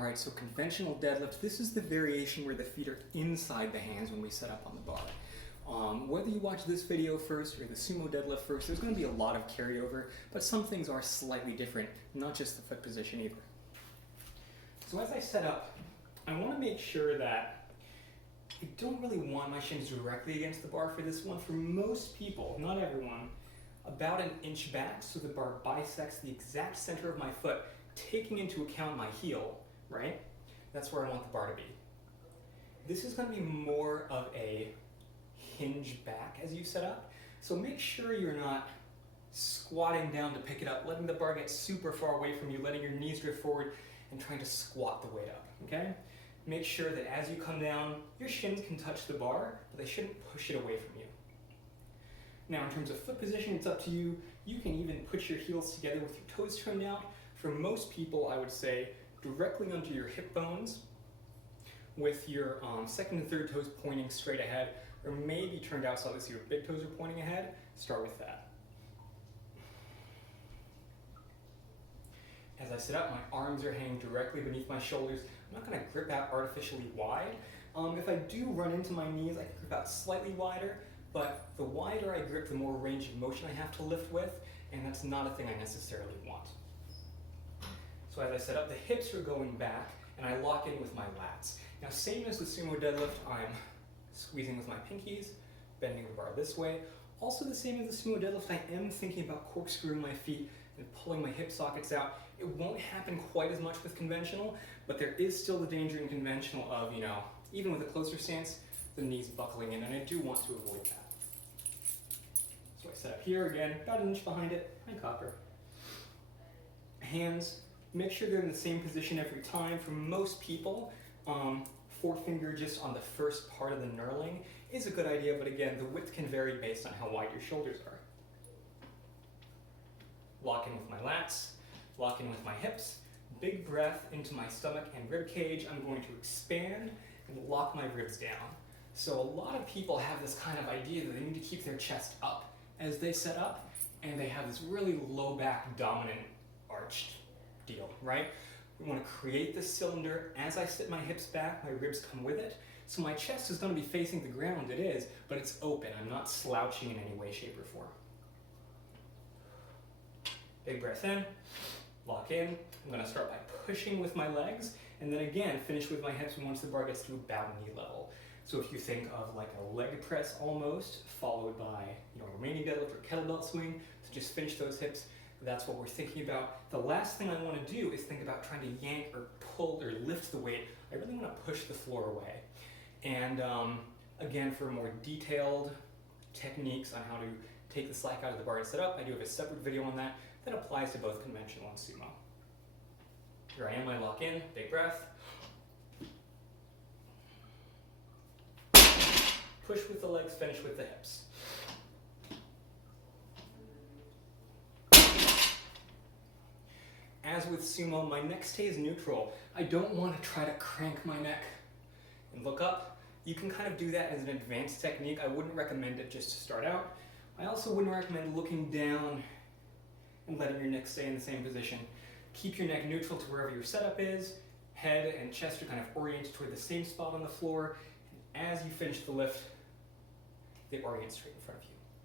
All right, so conventional deadlift, this is the variation where the feet are inside the hands when we set up on the bar. Whether you watch this video first or the sumo deadlift first, there's going to be a lot of carryover, but some things are slightly different, not just the foot position either. So as I set up, I want to make sure that I don't really want my shins directly against the bar for this one. For most people, not everyone, about an inch back so the bar bisects the exact center of my foot, taking into account my heel, right? That's where I want the bar to be. This is going to be more of a hinge back as you set up, so make sure you're not squatting down to pick it up, letting the bar get super far away from you, letting your knees drift forward and trying to squat the weight up, okay? Make sure that as you come down, your shins can touch the bar, but they shouldn't push it away from you. Now in terms of foot position, it's up to you. You can even put your heels together with your toes turned out. For most people, I would say directly under your hip bones with your second and third toes pointing straight ahead, or maybe turned out slightly so your big toes are pointing ahead. Start with that. As I sit up, my arms are hanging directly beneath my shoulders. I'm not going to grip out artificially wide. If I do run into my knees, I can grip out slightly wider, but the wider I grip, the more range of motion I have to lift with, and that's not a thing I necessarily want. So as I set up, the hips are going back, and I lock in with my lats. Now, same as the sumo deadlift, I'm squeezing with my pinkies, bending the bar this way. Also the same as the sumo deadlift, I am thinking about corkscrewing my feet and pulling my hip sockets out. It won't happen quite as much with conventional, but there is still the danger in conventional of, even with a closer stance, the knees buckling in, and I do want to avoid that. So I set up here again, about an inch behind it, my copper. Hands, make sure they're in the same position every time. For most people, forefinger just on the first part of the knurling is a good idea, but again, the width can vary based on how wide your shoulders are. Lock in with my lats, lock in with my hips, big breath into my stomach and rib cage. I'm going to expand and lock my ribs down. So a lot of people have this kind of idea that they need to keep their chest up as they set up, and they have this really low back dominant arched deal, right? We want to create this cylinder. As I sit my hips back, my ribs come with it. So my chest is going to be facing the ground, it is, but it's open. I'm not slouching in any way, shape, or form. Big breath in, lock in. I'm going to start by pushing with my legs, and then again, finish with my hips once the bar gets to about knee level. So if you think of like a leg press almost, followed by remaining deadlift or kettlebell swing, so just finish those hips. That's what we're thinking about. The last thing I want to do is think about trying to yank or pull or lift the weight. I really want to push the floor away. And again, for more detailed techniques on how to take the slack out of the bar and set up, I do have a separate video on that that applies to both conventional and sumo. Here I am, I lock in, big breath. Push with the legs, finish with the hips. As with sumo, my neck stays neutral. I don't want to try to crank my neck and look up. You can kind of do that as an advanced technique. I wouldn't recommend it just to start out. I also wouldn't recommend looking down and letting your neck stay in the same position. Keep your neck neutral to wherever your setup is. Head and chest are kind of oriented toward the same spot on the floor. And as you finish the lift, they orient straight in front of you.